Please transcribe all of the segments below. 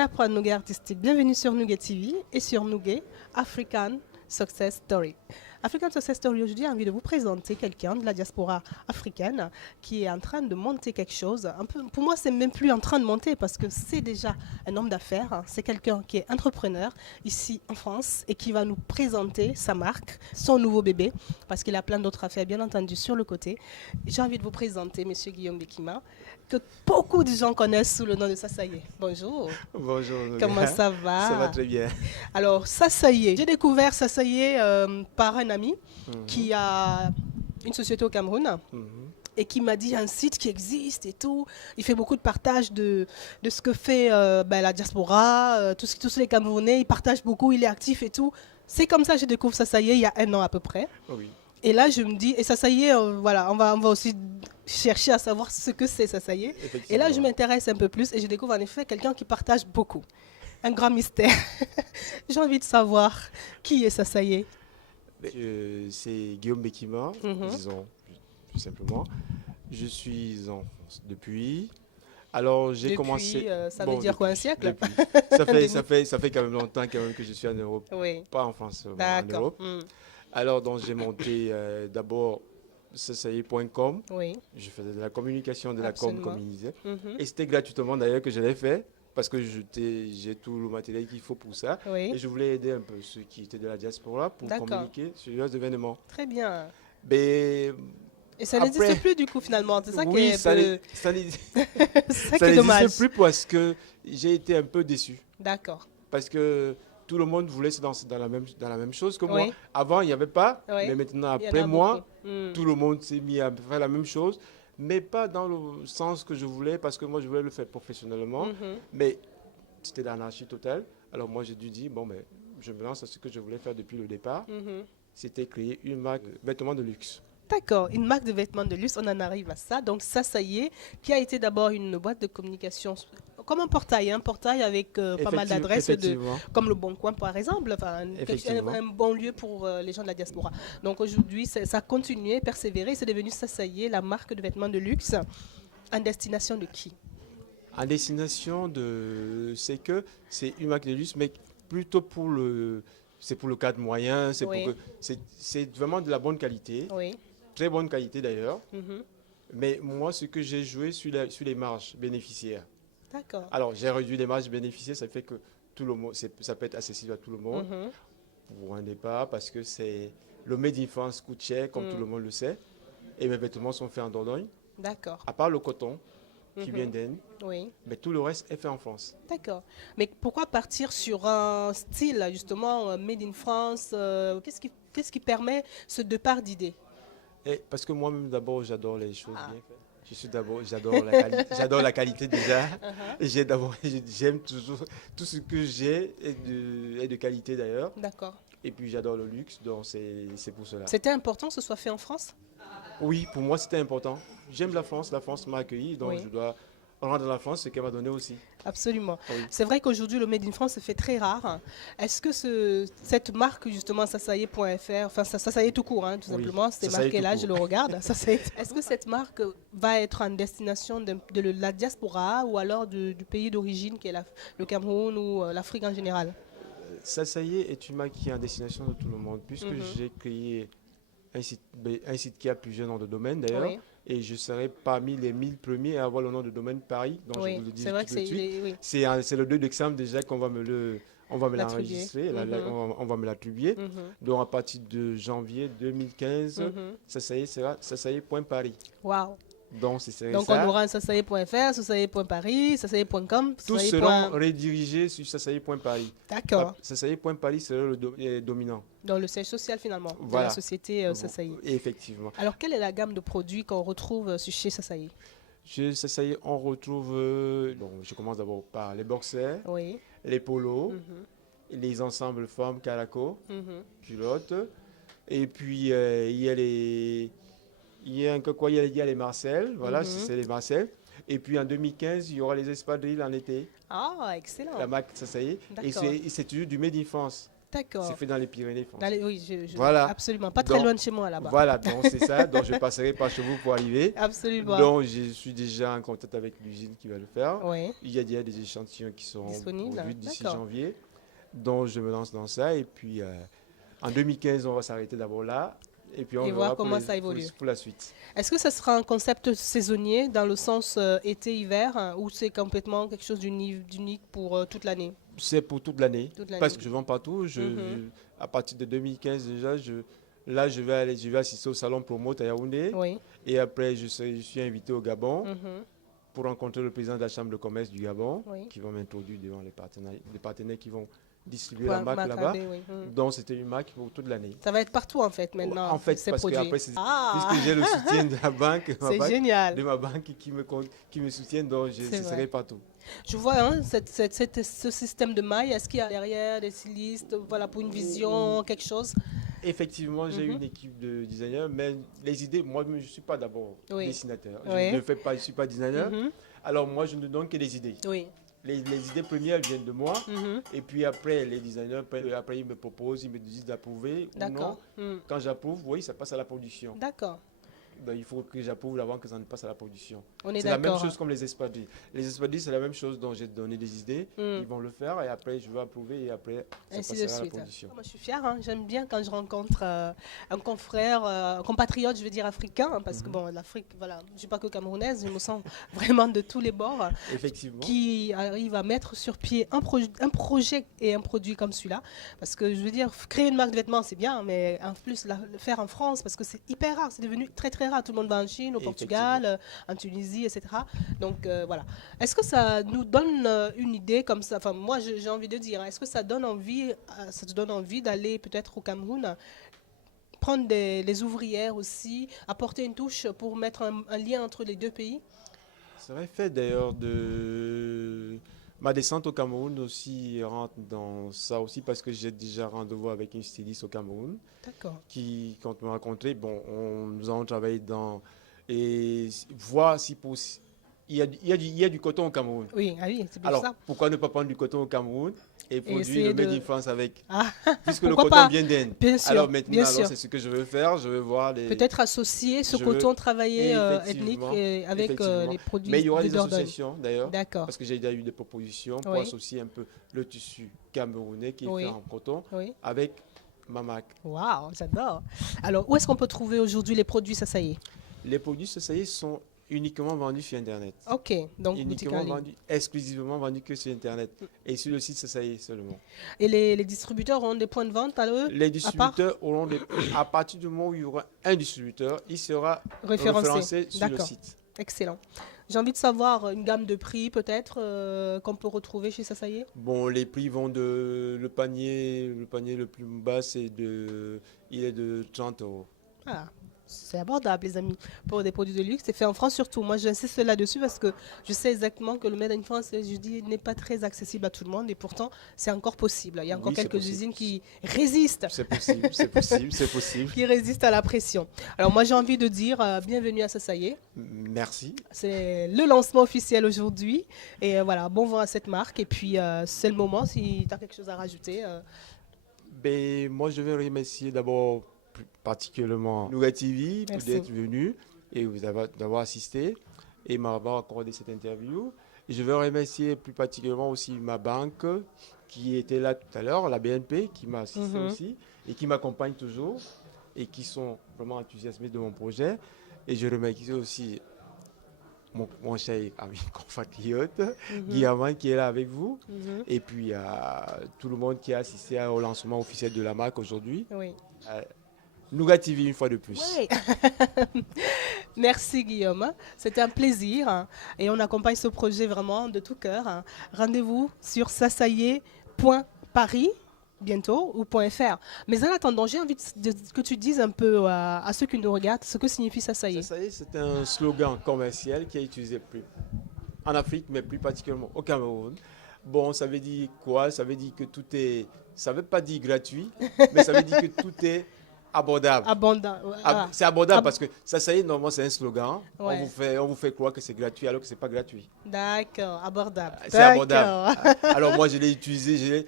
apprendre Nougat artistique. Bienvenue sur Nougat TV et sur Nougat African Success Story. African Success Story, aujourd'hui, j'ai envie de vous présenter quelqu'un de la diaspora africaine qui est en train de monter quelque chose. Un peu, pour moi, c'est même plus en train de monter parce que c'est déjà un homme d'affaires. C'est quelqu'un qui est entrepreneur ici en France et qui va nous présenter sa marque, son nouveau bébé, parce qu'il a plein d'autres affaires, bien entendu, sur le côté. J'ai envie de vous présenter M. Guillaume Bekima, que beaucoup de gens connaissent sous le nom de Sasaye. Bonjour. Bonjour. Comment ça va? Ça va très bien. Alors, Sasaye, j'ai découvert Sasaye par un ami qui a une société au Cameroun et qui m'a dit un site qui existe et tout. Il fait beaucoup de partage de ce que fait la diaspora, tous les Camerounais. Il partage beaucoup, il est actif et tout. C'est comme ça que je découvre Sasaye il y a 1 an à peu près. Oui. Et là, je me dis, et Sasaye, voilà, on va aussi chercher à savoir ce que c'est Sasaye. Et là, je m'intéresse un peu plus et je découvre en effet quelqu'un qui partage beaucoup. Un grand mystère. J'ai envie de savoir qui est Sasaye. C'est Guillaume Bekima, disons plus simplement. Je suis en France depuis. Alors j'ai commencé. Ça veut dire quoi, un siècle? Ça fait quand même longtemps quand même que je suis en Europe, Oui. pas en France, en Europe. Alors donc j'ai monté d'abord sasaye.com. Oui. Je faisais de la communication, de la com, Absolument. comme il disait. Et c'était gratuitement d'ailleurs que je l'ai fait. Parce que j'ai tout le matériel qu'il faut pour ça. Oui. Et je voulais aider un peu ceux qui étaient de la diaspora pour communiquer sur les événements. Très bien. Mais et ça n'existe plus du coup finalement. C'est ça qui est ça dommage. n'existe plus parce que j'ai été un peu déçu. D'accord. Parce que tout le monde voulait se lancer dans la même chose que moi. Oui. Avant, il n'y avait pas. Oui. Mais maintenant, Il y en après a moi, beaucoup. tout le monde s'est mis à faire la même chose. Mais pas dans le sens que je voulais, parce que moi, je voulais le faire professionnellement. Mais c'était l'anarchie totale. Alors moi, j'ai dû dire, bon, mais je me lance à ce que je voulais faire depuis le départ. C'était créer une marque de vêtements de luxe. D'accord, une marque de vêtements de luxe, on en arrive à ça. Donc Sasaye, qui a été d'abord une boîte de communication, comme un portail avec pas mal d'adresses, comme le Bon Coin par exemple, enfin, un bon lieu pour les gens de la diaspora. Donc aujourd'hui, ça a continué, persévéré, c'est devenu Sasaye, la marque de vêtements de luxe, en destination de qui? En destination de... C'est une marque de luxe, mais plutôt pour le... C'est pour le cadre moyen, c'est vraiment de la bonne qualité. Oui. Très bonne qualité d'ailleurs. Mais moi, ce que j'ai joué sur les marges bénéficiaires. D'accord. Alors, j'ai réduit les marges bénéficiaires, ça fait que tout le monde, ça peut être accessible à tout le monde pour un départ, parce que c'est le Made in France coûte cher, comme tout le monde le sait. Et mes vêtements sont faits en Dordogne. D'accord. À part le coton, qui vient d'Inde. Oui. Mais tout le reste est fait en France. D'accord. Mais pourquoi partir sur un style, justement, Made in France? Qu'est-ce qui permet ce départ d'idées? Parce que moi-même, d'abord, j'adore les choses bien faites. J'adore la qualité déjà. Et j'aime toujours tout ce que j'ai est de qualité d'ailleurs. D'accord. Et puis j'adore le luxe, donc c'est pour cela. C'était important que ce soit fait en France? Oui, pour moi c'était important. J'aime la France m'a accueilli, donc je dois rendre la France ce qu'elle m'a donné aussi. Absolument. Oui. C'est vrai qu'aujourd'hui le Made in France se fait très rare. Est-ce que cette marque justement sasaye.fr, enfin Sasaye tout court, tout simplement, c'est marqué là, je le regarde. Est-ce que cette marque va être en destination de la diaspora ou alors du pays d'origine qui est le Cameroun ou l'Afrique en général? Sasaye est une marque qui est en destination de tout le monde, puisque j'ai créé un site qui a plusieurs noms de domaine d'ailleurs. Oui. Et je serai parmi les 1000 premiers à avoir le nom de domaine Paris. Donc je vous le dis tout de suite. C'est le 2 décembre déjà qu'on va me l'enregistrer, on va me l'attribuer. Donc à partir de janvier 2015, Sasaye sera sasaye.paris. Waouh! Donc on aura un sasaye.fr, sasaye.paris, sasaye.com. Tous seront redirigés sur sasaye.paris. D'accord. Sasaye.paris sera le dominant. Dans le siège social finalement de la société Sasaye. Effectivement. Alors quelle est la gamme de produits qu'on retrouve chez Sasaye? Chez Sasaye, on retrouve, je commence d'abord par les boxers, les polos, les ensembles femmes caraco, culottes, et puis il y a les Marcel, voilà, c'est les Marcel. Et puis en 2015, il y aura les espadrilles en été. Ah, excellent. La marque Sasaye. Et c'est toujours du Made in France. D'accord. C'est fait dans les Pyrénées françaises. Oui, Voilà. Absolument. Pas très loin de chez moi là-bas. Voilà, donc c'est ça. Donc je passerai par chez vous pour arriver. Absolument. Donc je suis déjà en contact avec l'usine qui va le faire. Oui. Il y a déjà des échantillons qui seront produits d'ici D'accord. janvier. Donc je me lance dans ça. Et puis en 2015, on va s'arrêter d'abord là. Et puis on verra voir comment ça évolue. Pour la suite. Est-ce que ça sera un concept saisonnier dans le sens été-hiver ou c'est complètement quelque chose d'unique pour toute l'année? C'est pour toute l'année. Parce que je vends partout. À partir de 2015 déjà, je vais assister au salon Promote à Yaoundé. Oui. Et après, je suis invité au Gabon pour rencontrer le président de la Chambre de commerce du Gabon qui va m'introduire devant les partenaires qui vont distribuer la marque là-bas. Donc, c'était une marque pour toute l'année. Ça va être partout, en fait, maintenant. En fait, parce qu'après, puisque j'ai le soutien de la banque, de ma banque qui me soutient, donc je serai partout. Je vois ce système de maille. Est-ce qu'il y a derrière des stylistes pour une vision, quelque chose? Effectivement, j'ai une équipe de designers, mais les idées, moi, je ne suis pas d'abord dessinateur. Je ne fais pas, je ne suis pas designer. Alors, moi, je ne donne que des idées. Oui. Les idées premières viennent de moi. Et puis après, les designers, après, ils me proposent, ils me disent d'approuver ou non. Quand j'approuve, oui, ça passe à la production. D'accord. Ben, il faut que j'approuve avant que ça ne passe à la production. C'est la même chose comme les espadrilles. Les espadrilles, c'est la même chose dont j'ai donné des idées. Ils vont le faire et après, je vais approuver et après, ça passera à la production. Moi, je suis fière. J'aime bien quand je rencontre un confrère, un compatriote, je veux dire africain, parce que bon, l'Afrique, voilà, je ne suis pas que camerounaise, je me sens vraiment de tous les bords. Effectivement. Qui arrive à mettre sur pied un projet et un produit comme celui-là. Parce que je veux dire, créer une marque de vêtements, c'est bien, mais en plus, le faire en France, parce que c'est hyper rare, c'est devenu très très rare. Tout le monde va en Chine, au Portugal, en Tunisie, etc. Donc voilà. Est-ce que ça nous donne une idée comme ça? Enfin, moi, j'ai envie de dire, est-ce que ça donne envie, ça te donne envie d'aller peut-être au Cameroun, prendre les ouvrières aussi, apporter une touche pour mettre un lien entre les deux pays? Ça aurait fait d'ailleurs de... Ma descente au Cameroun aussi rentre dans ça aussi parce que j'ai déjà rendez-vous avec une styliste au Cameroun. D'accord. Qui, quand me rencontrer, bon, nous allons travailler dans... Et voir si possible... Il y a du coton au Cameroun. Oui, c'est bien alors, ça. Pourquoi ne pas prendre du coton au Cameroun et produire le Made in France avec... Puisque le Pourquoi coton pas? vient d'Inde. Bien sûr, alors maintenant, bien sûr. c'est ce que je veux faire. Je veux voir les... Peut-être associer ce coton travaillé ethnique avec les produits. Mais il y aura des associations d'ailleurs. D'accord. Parce que j'ai déjà eu des propositions pour associer un peu le tissu camerounais qui est fait en coton avec ma marque. Waouh, j'adore. Alors, où est-ce qu'on peut trouver aujourd'hui les produits Sasaye? Les produits Sasaye sont uniquement vendus sur Internet. Ok, donc uniquement vendus, exclusivement vendus que sur Internet et sur le site Sasaye seulement. Et les distributeurs ont des points de vente à eux? Les distributeurs auront à partir du moment où il y aura un distributeur, il sera référencé sur le site. Excellent. J'ai envie de savoir une gamme de prix peut-être qu'on peut retrouver chez Sasaye. Bon, les prix vont de le panier le plus bas, il est de 30 €. Ah. C'est abordable, les amis, pour des produits de luxe. C'est fait en France surtout. Moi, j'insiste là-dessus parce que je sais exactement que le Made in France, je dis, n'est pas très accessible à tout le monde. Et pourtant, c'est encore possible. Il y a encore quelques usines qui résistent. C'est possible, c'est possible, c'est possible. Qui résistent à la pression. Alors moi, j'ai envie de dire bienvenue à Sasaye. Merci. C'est le lancement officiel aujourd'hui. Et voilà, bon vent à cette marque. Et puis, c'est le moment, si tu as quelque chose à rajouter. Ben, moi, je vais remercier d'abord particulièrement Nougat TV pour d'être venu et d'avoir assisté et m'avoir accordé cette interview. Et je veux remercier plus particulièrement aussi ma banque qui était là tout à l'heure, la BNP, qui m'a assisté aussi et qui m'accompagne toujours et qui sont vraiment enthousiasmés de mon projet. Et je remercie aussi mon cher ami compatriote, Guillaume, qui est là avec vous. Et puis tout le monde qui a assisté au lancement officiel de la marque aujourd'hui. Oui. Nougat TV une fois de plus. Oui. Merci Guillaume, c'était un plaisir et on accompagne ce projet vraiment de tout cœur. Rendez-vous sur sasaye.paris bientôt ou .fr. Mais en attendant, j'ai envie que tu dises un peu à ceux qui nous regardent ce que signifie Sasaye. Sasaye, c'est un slogan commercial qui est utilisé plus en Afrique, mais plus particulièrement au Cameroun. Bon, ça veut dire quoi? Ça veut dire que tout est... Ça ne veut pas dire gratuit, mais ça veut dire que tout est abordable. C'est abordable parce que Sasaye, normalement, c'est un slogan. Ouais. On vous fait croire que c'est gratuit alors que ce n'est pas gratuit. D'accord, abordable. C'est abordable. Alors moi, je l'ai utilisé,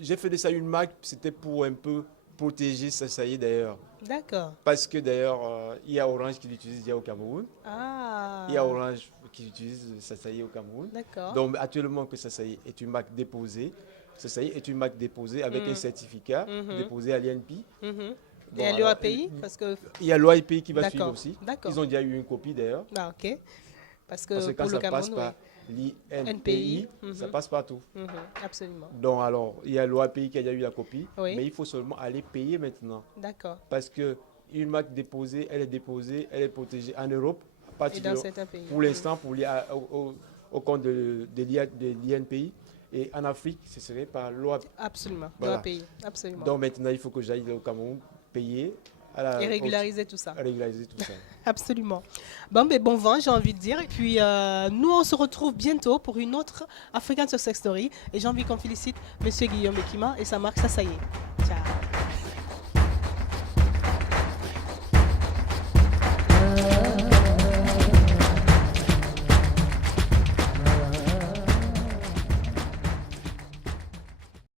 j'ai fait de ça une marque, c'était pour un peu protéger Sasaye d'ailleurs. D'accord. Parce que d'ailleurs, il y a Orange qui l'utilise déjà au Cameroun. Ah. Il y a Orange qui utilise Sasaye au Cameroun. D'accord. Donc actuellement que Sasaye est une marque déposée, Sasaye est une marque déposée avec un certificat déposé à l'INP. Et à l'OAPI parce que... Il y a l'OAPI qui va suivre aussi. D'accord. Ils ont déjà eu une copie d'ailleurs. Ah, ok. Parce que quand pour ça le Cameroun, passe par l'INPI, ça passe partout. Absolument. Donc alors, il y a l'OAPI qui a déjà eu la copie, mais il faut seulement aller payer maintenant. D'accord. Parce que une marque déposée, elle est protégée en Europe, et dans certains pays. Pour l'instant, au compte de l'INPI. Et en Afrique, ce serait par l'OAPI. Absolument, voilà. L'OAPI, absolument. Donc maintenant, il faut que j'aille au Cameroun payer. Et régulariser tout ça. Régulariser tout ça. Absolument. Bon vent, j'ai envie de dire. Et puis, nous, on se retrouve bientôt pour une autre African Success Story. Et j'ai envie qu'on félicite M. Guillaume Ekima et sa marque Sasaye.